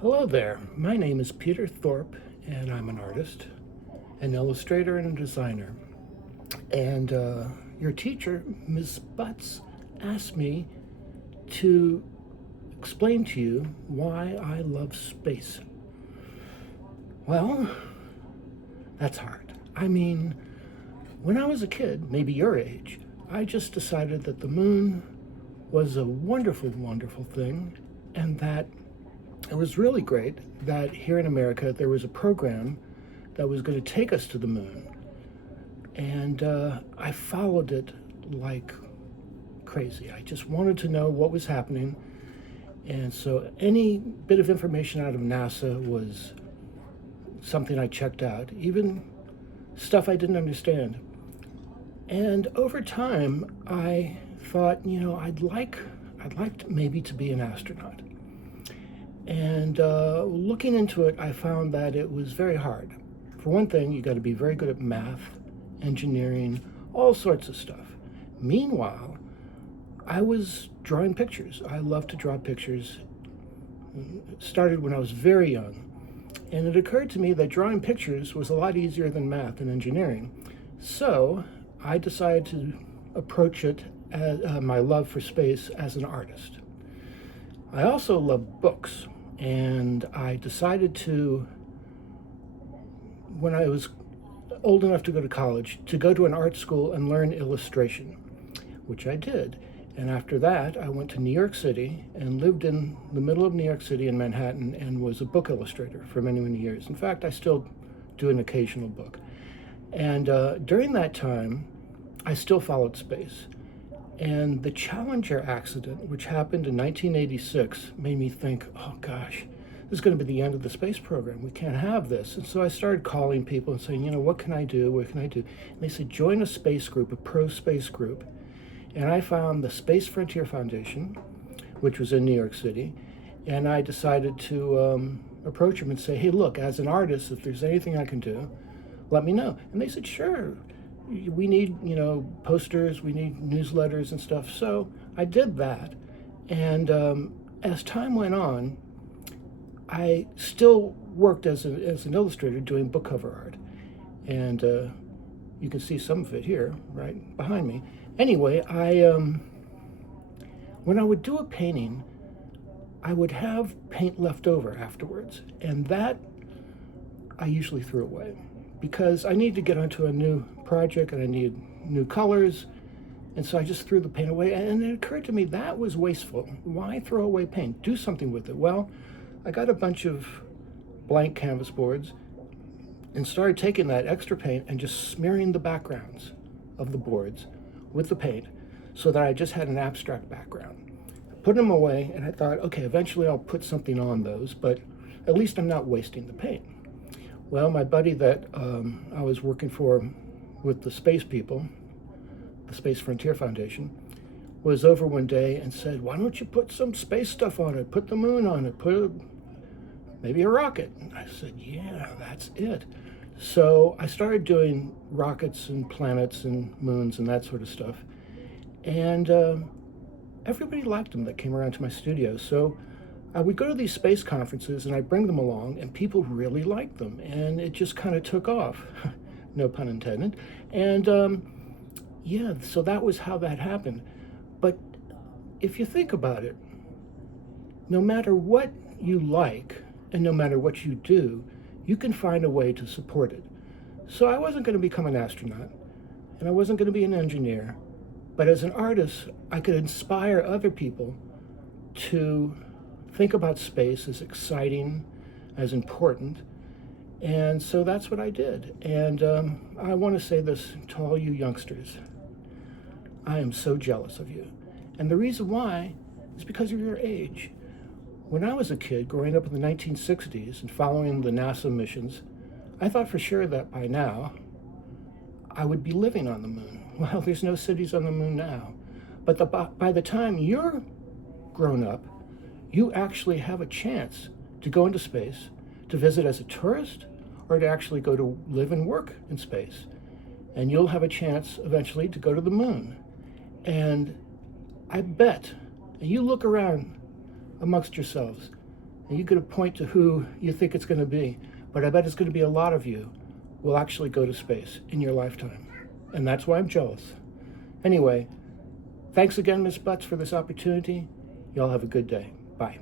Hello there. My name is Peter Thorpe, and I'm an artist, an illustrator, and a designer. And your teacher, Ms. Butts, asked me to explain to you why I love space. Well, that's hard. I mean, when I was a kid, maybe your age, I just decided that the moon was a wonderful, wonderful thing, and that it was really great that here in America there was a program that was going to take us to the moon. And I followed it like crazy. I just wanted to know what was happening. And so any bit of information out of NASA was something I checked out, even stuff I didn't understand. And over time, I thought, I'd like maybe to be an astronaut. And looking into it, I found that it was very hard. For one thing, you got to be very good at math, engineering, all sorts of stuff. Meanwhile, I was drawing pictures. I love to draw pictures. It started when I was very young. And it occurred to me that drawing pictures was a lot easier than math and engineering. So I decided to approach it as my love for space as an artist. I also love books, and I decided to, when I was old enough to go to college, to go to an art school and learn illustration, which I did. And after that, I went to New York City and lived in the middle of New York City in Manhattan and was a book illustrator for many, many years. In fact, I still do an occasional book. And during that time, I still followed space. And the Challenger accident, which happened in 1986, made me think, oh gosh, this is going to be the end of the space program. We can't have this. And so I started calling people and saying, what can I do? What can I do? And they said, join a space group, a pro-space group. And I found the Space Frontier Foundation, which was in New York City. And I decided to approach them and say, hey, look, as an artist, if there's anything I can do, let me know. And they said, sure. We need, posters, we need newsletters and stuff. So I did that. And as time went on, I still worked as an illustrator doing book cover art. And you can see some of it here, right behind me. Anyway, when I would do a painting, I would have paint left over afterwards. And that I usually threw away, because I needed to get onto a new project and I needed new colors. And so I just threw the paint away. And it occurred to me that was wasteful. Why throw away paint? Do something with it. Well, I got a bunch of blank canvas boards and started taking that extra paint and just smearing the backgrounds of the boards with the paint so that I just had an abstract background. Put them away, and I thought, okay, eventually I'll put something on those, but at least I'm not wasting the paint. Well, my buddy that I was working for with the space people, the Space Frontier Foundation, was over one day and said, why don't you put some space stuff on it, put the moon on it, put maybe a rocket. And I said, yeah, that's it. So I started doing rockets and planets and moons and that sort of stuff. And everybody liked them that came around to my studio. So I would go to these space conferences and I'd bring them along, and people really liked them. And it just kind of took off, no pun intended. And so that was how that happened. But if you think about it, no matter what you like and no matter what you do, you can find a way to support it. So I wasn't going to become an astronaut, and I wasn't going to be an engineer, but as an artist, I could inspire other people to think about space as exciting, as important, and so that's what I did. And I want to say this to all you youngsters. I am so jealous of you. And the reason why is because of your age. When I was a kid, growing up in the 1960s and following the NASA missions, I thought for sure that by now I would be living on the moon. Well, there's no cities on the moon now. But by the time you're grown up, you actually have a chance to go into space, to visit as a tourist, or to actually go to live and work in space. And you'll have a chance eventually to go to the moon. And I bet, and you look around amongst yourselves, And you could point to who you think it's going to be, but I bet it's going to be a lot of you will actually go to space in your lifetime. And that's why I'm jealous. Anyway, thanks again, Miss Butts, for this opportunity. Y'all have a good day. Bye.